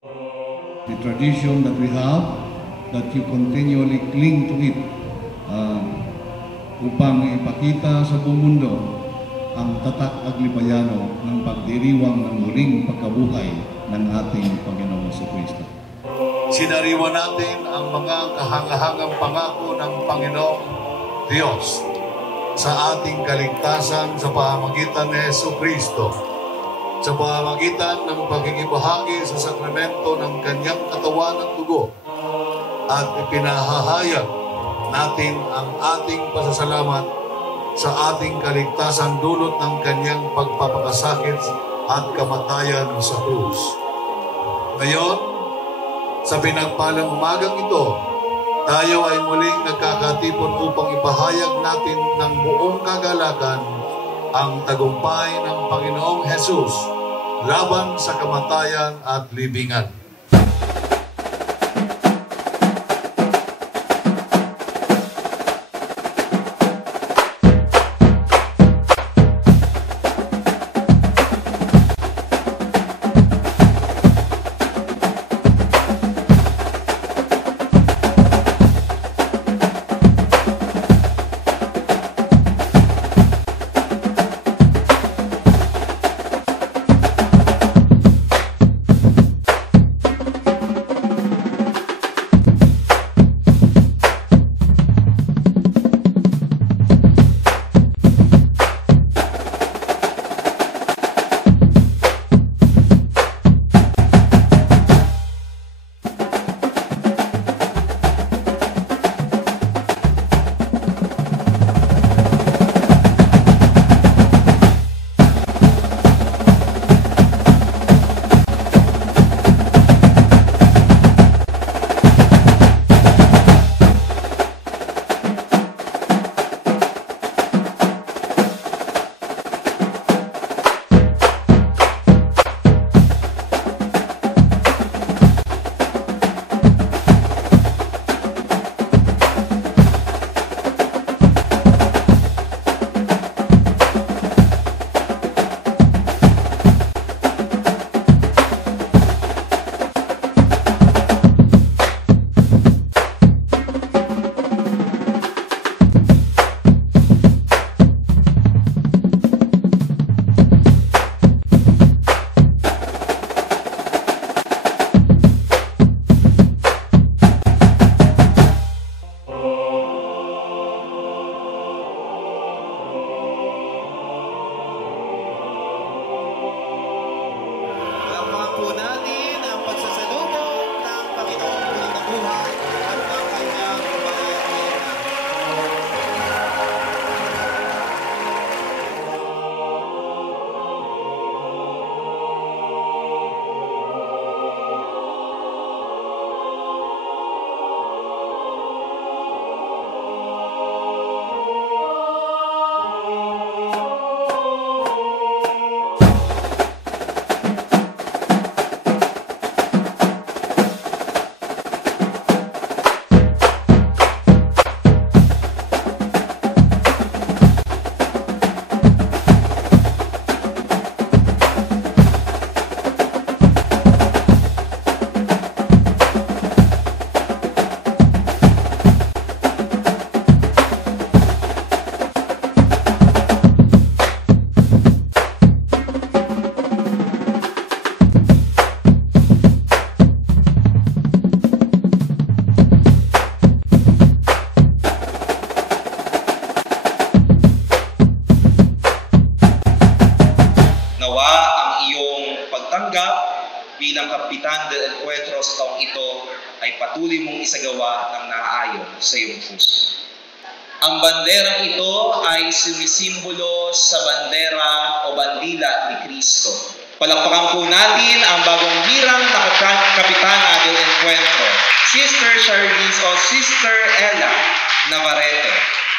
The tradition that we have, that you continually cling to it upang ipakita sa buong mundo ang tatak aglipayano ng pagdiriwang ng muling pagkabuhay ng ating Panginoong Jesucristo. Sinariwa natin ang mga kahangahangang pangako ng Panginoong Diyos sa ating kaligtasan sa pamamagitan ni Jesucristo, sa pamamagitan ng pagkikibahagi sa sakramento ng kanyang katawan at dugo, at ipinahahayag natin ang ating pasasalamat sa ating kaligtasan dulot ng kanyang pagpapakasakit at kamatayan sa krus. Ngayon, sa pinagpalang umagang ito, tayo ay muling nagkakatipon upang ipahayag natin ng buong kagalakan ang tagumpay ng Panginoong Jesus laban sa kamatayan at libingan. bilang Kapitan del Encuentro sa taong ito ay patuloy mong isagawa ng naaayon sa iyong puso. Ang banderang ito ay sumisimbolo sa bandera o bandila ni Kristo. Palakpakan po natin ang bagong hirang na Kapitana del Encuentro, Sister Charlize o Sister Ella Navarrete.